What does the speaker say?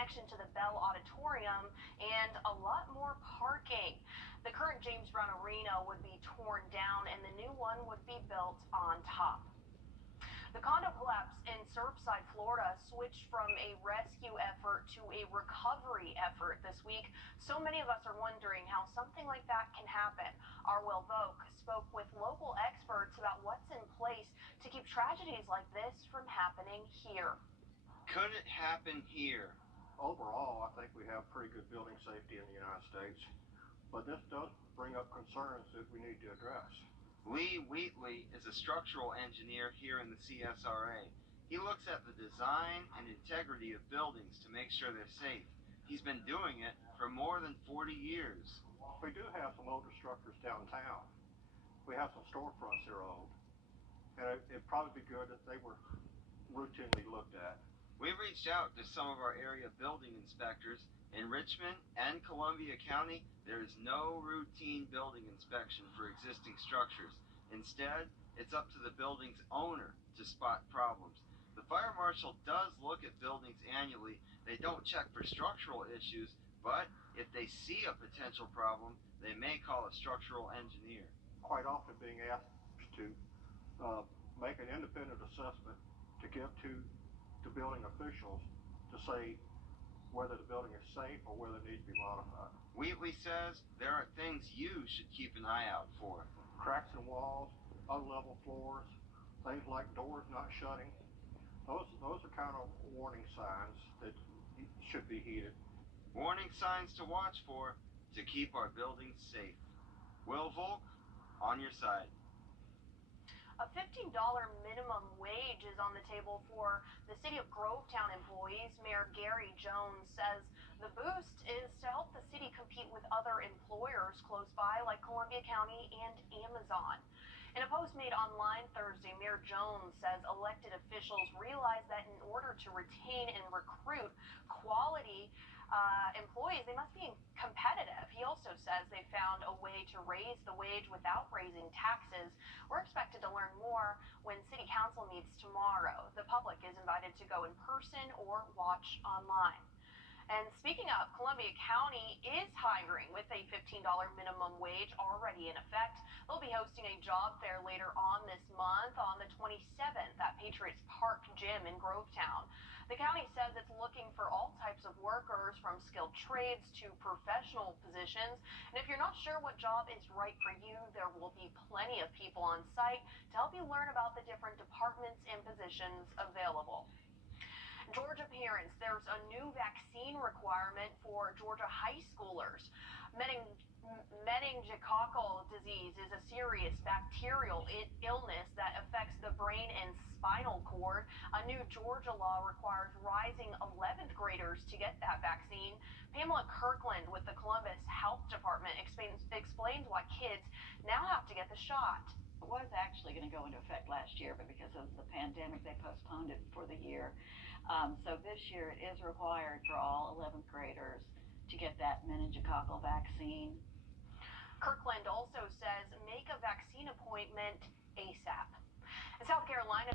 connection to the Bell Auditorium, and a lot more parking. The current James Brown Arena would be torn down and the new one would be built on top. The condo collapse in Surfside, Florida switched from a rescue effort to a recovery effort this week. So many of us are wondering how something like that can happen. Our Wrdw spoke with local experts about what's in place to keep tragedies like this from happening here. Could it happen here? Overall, I think we have pretty good building safety in the United States, but this does bring up concerns that we need to address. Lee Wheatley is a structural engineer here in the CSRA. He looks at the design and integrity of buildings to make sure they're safe. He's been doing it for more than 40 years. We do have some older structures downtown. We have some storefronts that are old, and it'd probably be good if they were routinely looked at. We've reached out to some of our area building inspectors. In Richmond and Columbia County, there is no routine building inspection for existing structures. Instead, it's up to the building's owner to spot problems. The fire marshal does look at buildings annually. They don't check for structural issues, but if they see a potential problem, they may call a structural engineer. Quite often being asked to make an independent assessment to give to building officials to say whether the building is safe or whether it needs to be modified. Wheatley says there are things you should keep an eye out for. Cracks in walls, unlevel floors, things like doors not shutting. Those are kind of warning signs that should be heeded. Warning signs to watch for to keep our buildings safe. Will Volk, on your side. A $15 minimum wage is on the table for the city of Grovetown employees. Mayor Gary Jones says the boost is to help the city compete with other employers close by like Columbia County and Amazon. In a post made online Thursday, Mayor Jones says elected officials realize that in order to retain and recruit quality employees, they must be competitive. He also says they found a way to raise the wage without raising taxes. We're expected to learn more when City Council meets tomorrow. The public is invited to go in person or watch online. And speaking of, Columbia County is hiring with a $15 minimum wage already in effect. They'll be hosting a job fair later on this month on the 27th at Patriots Park Gym in Grovetown. The county says it's looking for all types of workers, from skilled trades to professional positions. And if you're not sure what job is right for you, there will be plenty of people on site to help you learn about the different departments and positions available. Georgia parents, there's a new vaccine requirement for Georgia high schoolers. Meningococcal disease is a serious bacterial illness that affects the brain and spinal cord. A new Georgia law requires rising 11th graders to get that vaccine. Pamela Kirkland with the Columbus Health Department explains why kids now have to get the shot. It was actually going to go into effect last year, but because of the pandemic, they postponed it for the year. So this year it is required for all 11th graders to get that meningococcal vaccine. Kirkland also says make a vaccine appointment ASAP. In South Carolina,